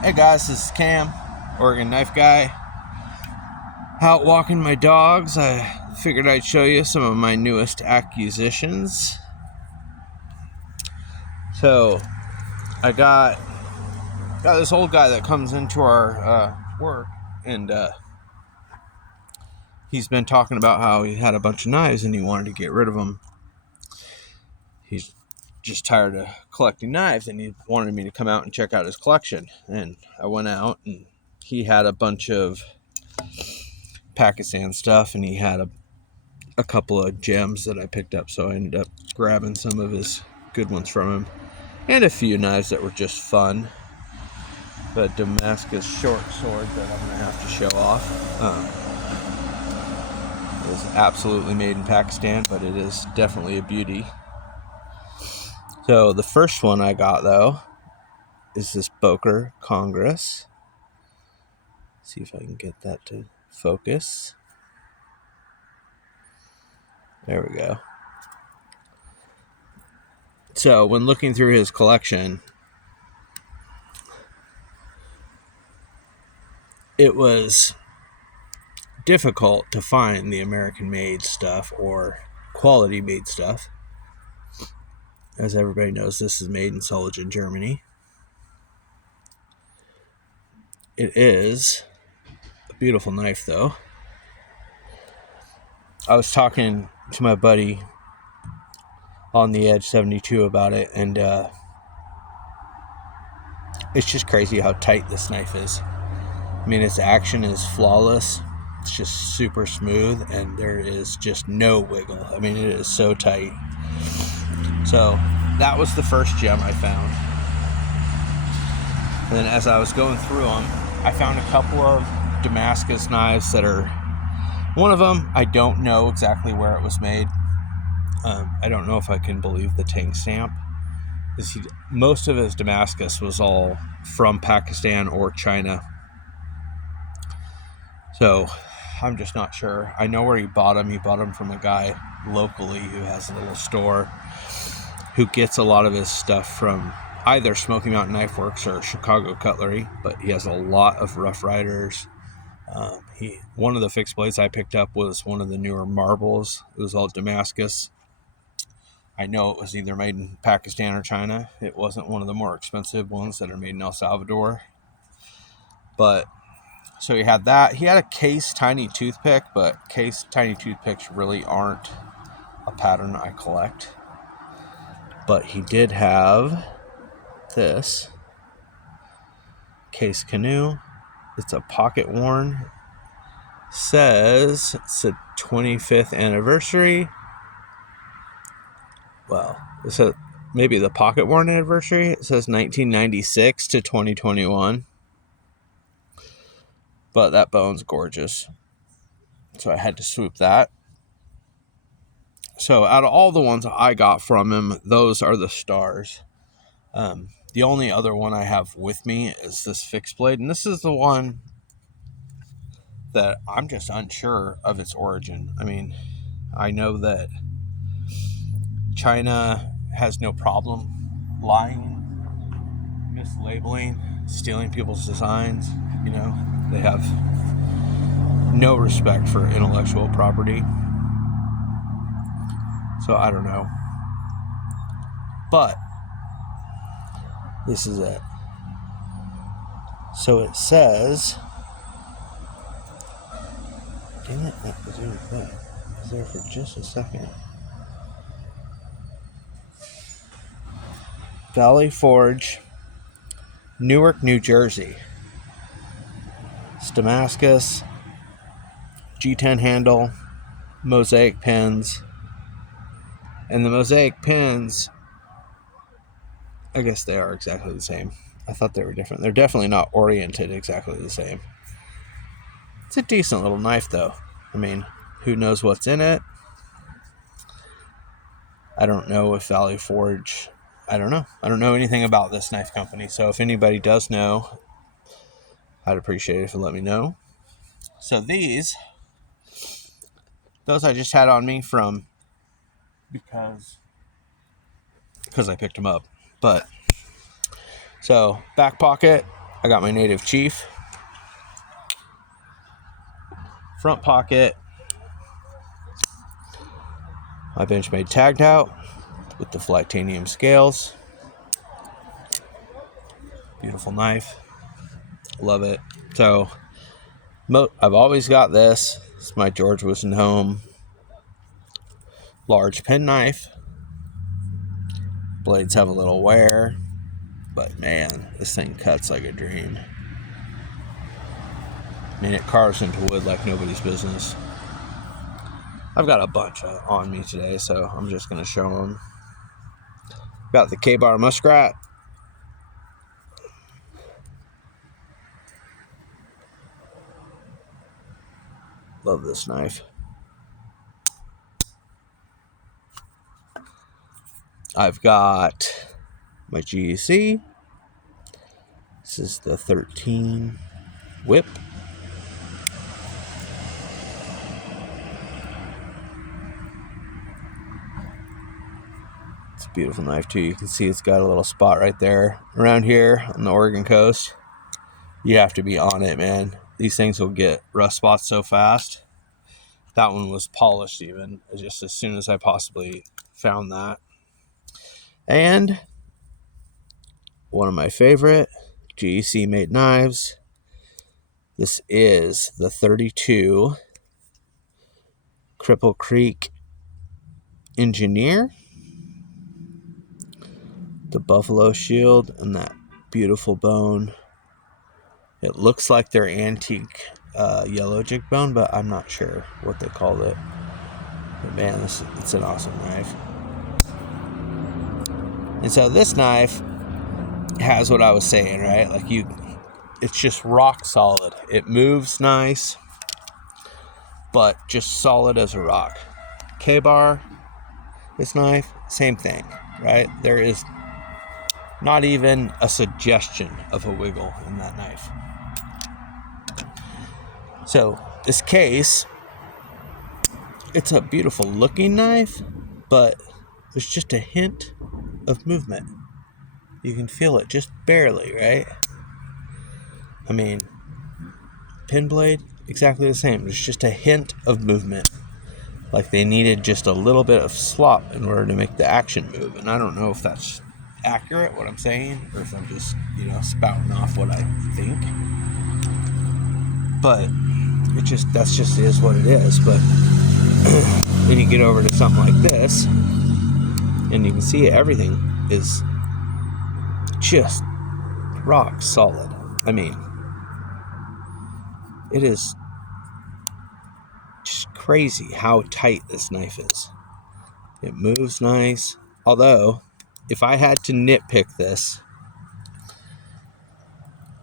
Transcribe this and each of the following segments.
Hey guys, this is Cam, Oregon Knife Guy. Out walking my dogs, I figured I'd show you some of my newest acquisitions. So, I got this old guy that comes into our work, and he's been talking about how he had a bunch of knives and he wanted to get rid of them. He's just tired of collecting knives, and he wanted me to come out and check out his collection. And I went out, and he had a bunch of Pakistan stuff, and he had a couple of gems that I picked up, so I ended up grabbing some of his good ones from him, and a few knives that were just fun. The Damascus short sword that I'm going to have to show off is absolutely made in Pakistan, but it is definitely a beauty. So the first one I got, though, is this Boker Congress. See if I can get that to focus. There we go. So when looking through his collection, it was difficult to find the American-made stuff or quality-made stuff. As everybody knows, this is made in Solingen, Germany. It is a beautiful knife, though. I was talking to my buddy on the Edge 72 about it, and it's just crazy how tight this knife is. I mean, its action is flawless. It's just super smooth, and there is just no wiggle. I mean, it is so tight. So that was the first gem I found. And then as I was going through them, I found a couple of Damascus knives that are... One of them, I don't know exactly where it was made. I don't know if I can believe the Tang stamp. Most of his Damascus was all from Pakistan or China. So I'm just not sure. I know where he bought them. He bought them from a guy locally who has a little store who gets a lot of his stuff from either Smoky Mountain Knife Works or Chicago Cutlery, but he has a lot of Rough Riders. One of the fixed blades I picked up was one of the newer marbles. It was all Damascus. I know it was either made in Pakistan or China. It wasn't one of the more expensive ones that are made in El Salvador. But so he had that. He had a Case Tiny Toothpick, but Case Tiny Toothpicks really aren't a pattern I collect. But he did have this Case Canoe. It's a pocket worn. Says it's a 25th anniversary. Well, it says maybe the pocket worn anniversary. It says 1996 to 2021. But that bone's gorgeous. So I had to swoop that. So out of all the ones I got from him, those are the stars. The only other one I have with me is this fixed blade. And this is the one that I'm just unsure of its origin. I mean, I know that China has no problem lying, mislabeling, stealing people's designs. You know, they have no respect for intellectual property. So I don't know. But this is it. So it says... Dang it, that was really quick. I was there for just a second. Valley Forge, Newark, New Jersey. It's Damascus, G10 handle, mosaic pins. And the mosaic pins, I guess they are exactly the same. I thought they were different. They're definitely not oriented exactly the same. It's a decent little knife, though. I mean, who knows what's in it? I don't know if Valley Forge... I don't know. I don't know anything about this knife company. So if anybody does know, I'd appreciate it if you let me know. So those I just had on me from... Because I picked them up. But... So, back pocket. I got my Native Chief. Front pocket. My Benchmade tagged out with the Flightanium scales. Beautiful knife. Love it. So, I've always got this. It's my George Wooden Home large pen knife. Blades have a little wear, but man, this thing cuts like a dream. I mean, it carves into wood like nobody's business. I've got a bunch on me today, so I'm just going to show them. Got the Ka-Bar Muskrat. Love this knife. I've got my GEC. This is the 13 whip. It's a beautiful knife too. You can see it's got a little spot right there. Around here on the Oregon coast, you have to be on it, man. These things will get rust spots so fast. That one was polished even, just as soon as I possibly found that. And one of my favorite GEC made knives. This is the 32 Cripple Creek Engineer. The buffalo shield and that beautiful bone. It looks like their antique yellow jig bone, but I'm not sure what they called it. But man, it's an awesome knife. And so this knife has what I was saying, right? Like it's just rock solid. It moves nice, but just solid as a rock. Ka-Bar, this knife, same thing, right? There is not even a suggestion of a wiggle in that knife. So this case, it's a beautiful looking knife, but there's just a hint of movement. You can feel it just barely, right? I mean, pin blade, exactly the same. There's just a hint of movement. Like they needed just a little bit of slop in order to make the action move. And I don't know if that's accurate, what I'm saying, or if I'm just, spouting off what I think. But that's just is what it is. But when you get over to something like this, and you can see everything is just rock solid. I mean, it is just crazy how tight this knife is. It moves nice. Although, if I had to nitpick this,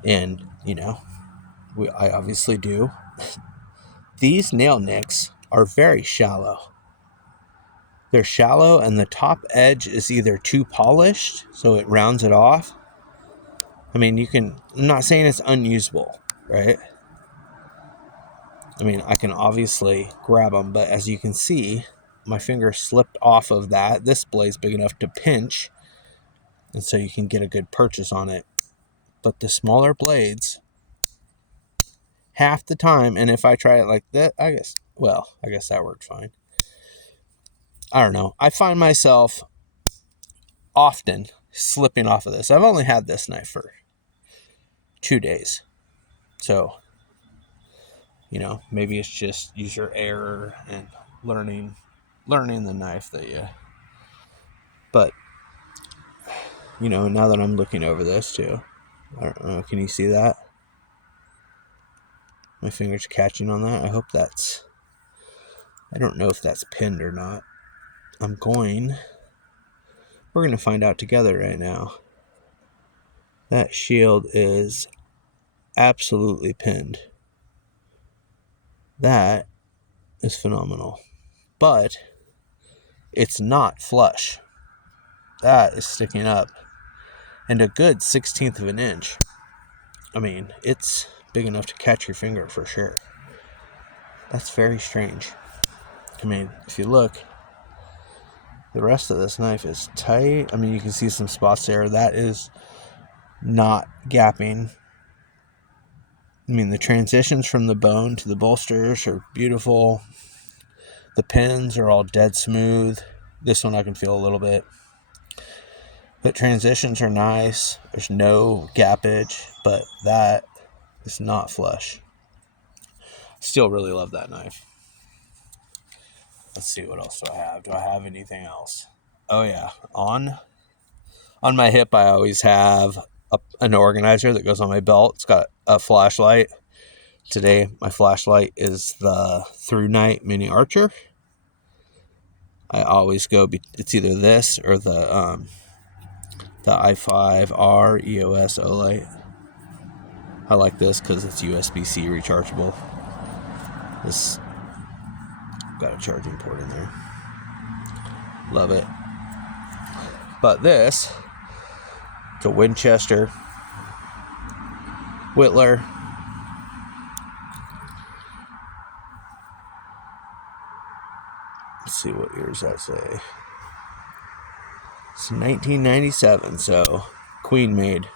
and, I obviously do, these nail nicks are very shallow. They're shallow, and the top edge is either too polished, so it rounds it off. I mean, I'm not saying it's unusable, right? I mean, I can obviously grab them, but as you can see, my finger slipped off of that. This blade's big enough to pinch, and so you can get a good purchase on it. But the smaller blades, half the time, and if I try it like that, I guess that worked fine. I don't know. I find myself often slipping off of this. I've only had this knife for 2 days. So, maybe it's just user error and learning the knife that you. But, now that I'm looking over this too, I don't know, can you see that? My finger's catching on that. I don't know if that's pinned or not. We're going to find out together right now. That shield is absolutely pinned. That is phenomenal. But it's not flush. That is sticking up. And a good 1/16 of an inch. I mean, it's big enough to catch your finger for sure. That's very strange. I mean, if you look, the rest of this knife is tight. I mean, you can see some spots there. That is not gapping. I mean, the transitions from the bone to the bolsters are beautiful. The pins are all dead smooth. This one I can feel a little bit. But transitions are nice. There's no gappage, but that is not flush. Still really love that knife. Let's see, what else do I have? Do I have anything else? Oh yeah, on my hip I always have an organizer that goes on my belt. It's got a flashlight. Today my flashlight is the Through Night Mini Archer. I always go, it's either this or the i5R EOS Olight. I like this because it's USB-C rechargeable. This got a charging port in there. Love it. But this, it's a Winchester Whittler. Let's see, what year does that say? It's 1997, so Queen made.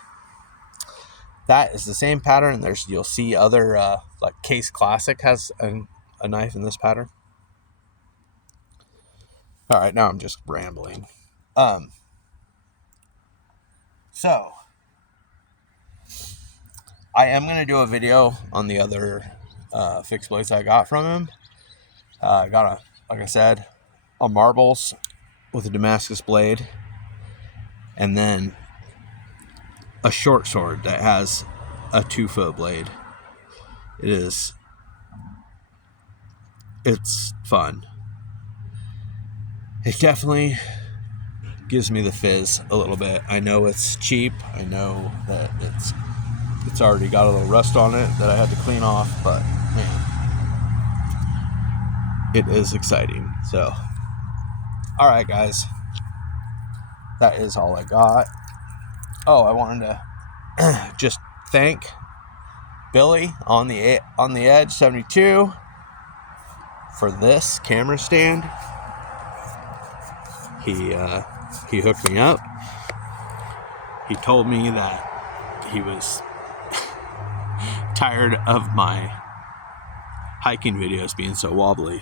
That is the same pattern. You'll see other, like Case Classic has a knife in this pattern. All right, now I'm just rambling. So I am going to do a video on the other fixed blades I got from him. I got like I said, a marbles with a Damascus blade, and then a short sword that has a 2-foot blade. It's fun. It definitely gives me the fizz a little bit. I know it's cheap. I know that it's already got a little rust on it that I had to clean off, but man, it is exciting. So, all right, guys, that is all I got. Oh, I wanted to just thank Billy on the Edge 72 for this camera stand. He hooked me up. He told me that he was tired of my hiking videos being so wobbly.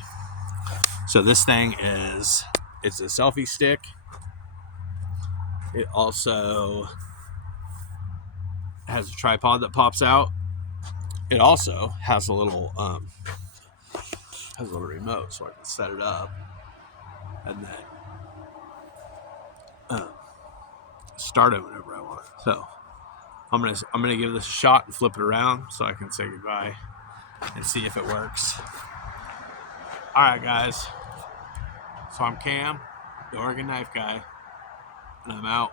So this thing it's a selfie stick. It also has a tripod that pops out. It also has a little remote, so I can set it up and then start it whenever I want. So I'm gonna give this a shot and flip it around so I can say goodbye and see if it works. All right, guys. So I'm Cam, the Oregon Knife Guy, and I'm out.